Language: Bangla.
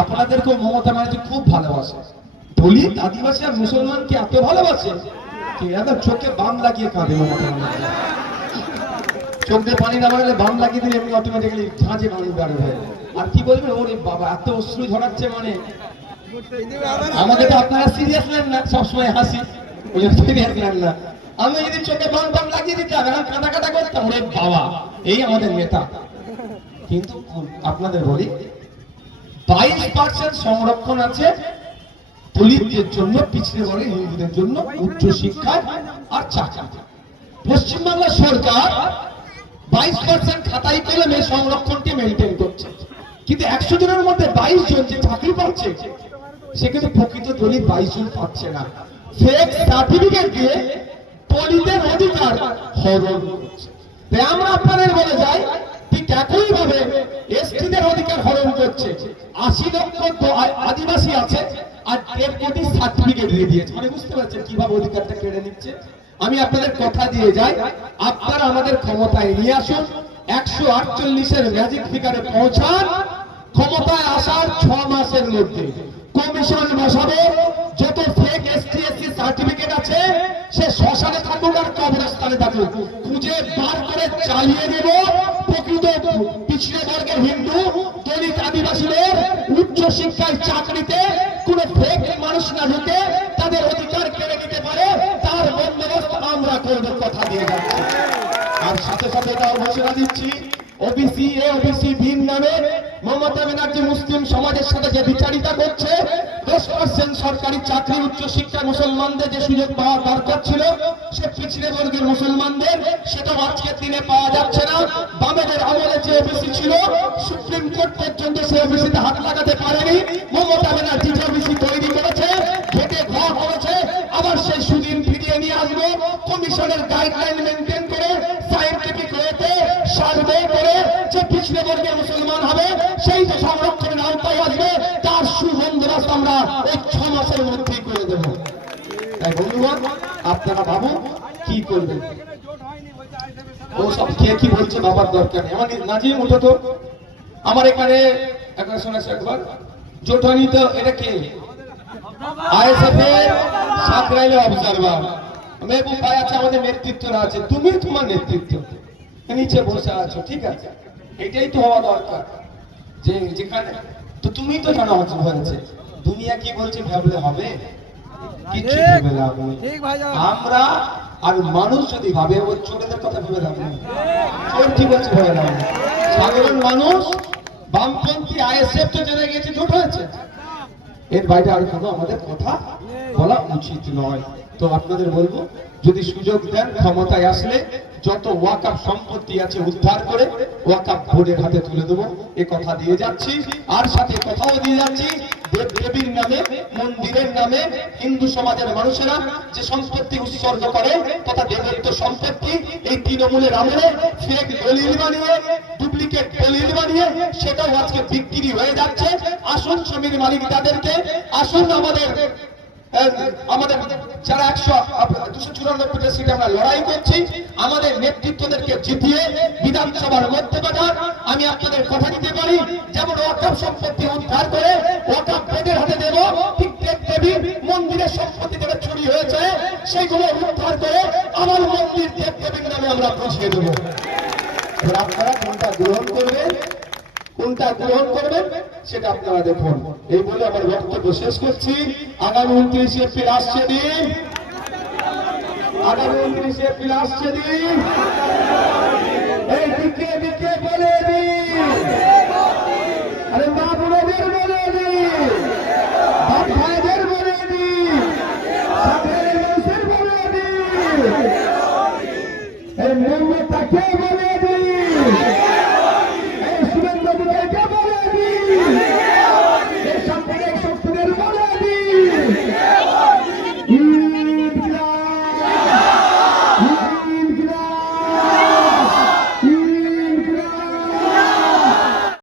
আপনাদেরকেও মমতা ব্যানার্জি খুব ভালোবাসে। দলিত আদিবাসী আর মুসলমানকে এত ভালোবাসে কি একদম চোখে বাম লাগিয়ে কাঁদে মমতা ব্যানার্জি। চোখ দিয়ে পানি না বাড়লে বাম লাগিয়ে দিলে এমনি অটোমেটিক্যালি ঝাঁঝে পানি বের হয়ে। আর কি বলবেন, ওরে বাবা এত অশ্রু ঝরাচ্ছে মানে। আমাকে তো আপনারা সিরিয়াস নেন না, সবসময় হাসি, ওই জন্য সিরিয়াস নেন না। আমি যদি চোখে বাম বাম লাগিয়ে দিতাম এখন কাঁদা কাঁদা করতাম, ওরে বাবা এই আমাদের নেতা। কিন্তু আপনাদের বলি 22% সংরক্ষণ আছে দলিতদের জন্য, পিছিয়ে পড়ে হিন্দুদের জন্য উচ্চ শিক্ষা আর চাকরি। পশ্চিমবাংলা সরকার 22% খাতাই কলমে সংরক্ষণকে মেনটেন করছে, কিন্তু 100 জনের মধ্যে 22 জন যে চাকরি পাচ্ছে সে কিন্তু প্রকৃত দলিত 22 জন পাচ্ছে না। ফেক সার্টিফিকেট দিয়ে দলিতের অধিকার হরণ করছে। তাই আমরা আপনাদের বলে যাই ঠিক একই ভাবে এসটিদের অধিকার হরণ করছে। 80 লক্ষ আদিবাসী আছে আর 1.5 কোটি সার্টিফিকেট দিয়ে দিয়েছে। মানে বুঝতে পারছেন কিভাবে অধিকারটা কেড়ে নিচ্ছে। আমি আপনাদের কথা দিয়ে যাই, আপনারা আমাদের ক্ষমতায় নিয়ে আসুন, 148-এর ম্যাজিক ফিগারে পৌঁছান। ক্ষমতায় আসার 6 মাসের মধ্যে কমিশন বসাবো, যত ফেক এসটি এসসি সার্টিফিকেট আছে সে শ্মশানে থাকুক আর কবরস্থানে থাকুক, খুঁজে বার করে চালিয়ে দেব। প্রকৃত পিছিয়ে বর্গের হিন্দু দলিত আদিবাসীদের উচ্চ শিক্ষায় চাকরিতে কোন ফেক মানুষ না ঢুকে তাদের অধিকার কেড়ে নিতে পারে, তার বন্দোবস্ত আমরা করব, কথা দিয়ে যাচ্ছি। আর সাথে সাথে তাও ঘোষণা দিচ্ছি, ওবিসি এ ওবিসি ভিন নামে মমতা ব্যানার্জি মুসলিম সমাজের সাথে যে বিচারিতা করছে, 10% সরকারি চাকরি উচ্চ শিক্ষা মুসলমানদের যে সুযোগ পাওয়া দরকার ছিল সে পিছিয়ে বর্গের মুসলমানদের সেটা আজকের দিনে পাওয়া যাচ্ছে না। বামেদের আমলে যে ওবিসি ছিল সুপ্রিম কোর্ট পর্যন্ত সে ওবিসিতে হাত লাগাতে পারেনি। মমতা ব্যানার্জি যে ওবিসি তৈরি করেছে, ঘেটে ঘর করেছে, আবার সেই সুদিন ফিরিয়ে নিয়ে আসবো। কমিশনের গাইডলাইন মেনটেন করে সায়েন্টিফিক ওয়েতে সার্ভে করে যে পিছিয়ে বর্গের মুসলমান হবে সেই যে সংরক্ষণের আওতায় আসবে তার সুবন্দোবস্ত আমরা এই 6 মাসের মধ্যেই করে দেবো। তাই বন্ধুগণ আপনারা ভাবুন কি করবেন। ও সব কে কি বলছে বাবার দরকার নেই। আমার নাজিম উঠো তো, আমার এখানে একবার শোনাচ্ছে একবার জোটানি তো এটা কে আইএসএফ এর সাকরাইলে অবজারভার মেহবুব ভাই আছে, আমাদের নেতৃত্বরা আছে, তুমি তোমার নেতৃত্ব নিচে বসে আছো, ঠিক আছে, এটাই তো হওয়া দরকার। যে যেখানে তো তুমি তো জানা হয়েছে দুনিয়া কি বলছে ভাবলে হবে, কিছু ভেবে লাভ নেই। আমরা আর মানুষ যদি ভাবে ওই চোরেদের কথা ভেবে লাভ নেই, চোর কি বলছে ভেবে লাভ নেই। সাধারণ মানুষ বামপন্থী আইএসএফ তো জেনে গেছে জোট হয়েছে, এর বাইরে আর কোনো আমাদের কথা বলা উচিত নয়। তো আপনাদের বলবো যদি সুযোগ দেন ক্ষমতায় আসলে যত ওয়াকফ সম্পত্তি আছে উদ্ধার করে ওয়াকফ বোর্ডের হাতে তুলে দেবো, এ কথা দিয়ে যাচ্ছি। আর সাথে কথাও দিয়ে যাচ্ছি দেবদেবীর নামে মন্দিরের নামে হিন্দু সমাজের মানুষেরা যে সম্পত্তি উৎসর্গ করে তথা দেবত্ব সম্পত্তি এই তৃণমূলের আমলে ফেক দলিল বানিয়ে ডুপ্লিকেট দলিল বানিয়ে সেটাও আজকে বিক্রি হয়ে যাচ্ছে। আসুন জমির মালিক তাদেরকে, আসুন আমাদের যারা 294টা সিটে আমরা লড়াই করছি আমাদের নেতৃত্বদেরকে জিতিয়ে বিধানসভার মধ্যে পাঠান। আমি আপনাদের কথা দিতে পারি যেমন ওয়াকফ সম্পত্তি উদ্ধার করে ওয়াকফ বোর্ডের হাতে দেব, ঠিক দেবদেবী মন্দিরের সম্পত্তি থেকে চুরি হয়েছে সেইগুলো উদ্ধার করে আমার মন্দির দেবদেবীর নামে আমরা বুঝিয়ে দেবো। আপনারা কোনটা গ্রহণ করবেন সেটা আপনারা দেখুন। এই বলে আমার বক্তব্য শেষ করছি। আগামী 29 এপ্রিল আসছে দিন,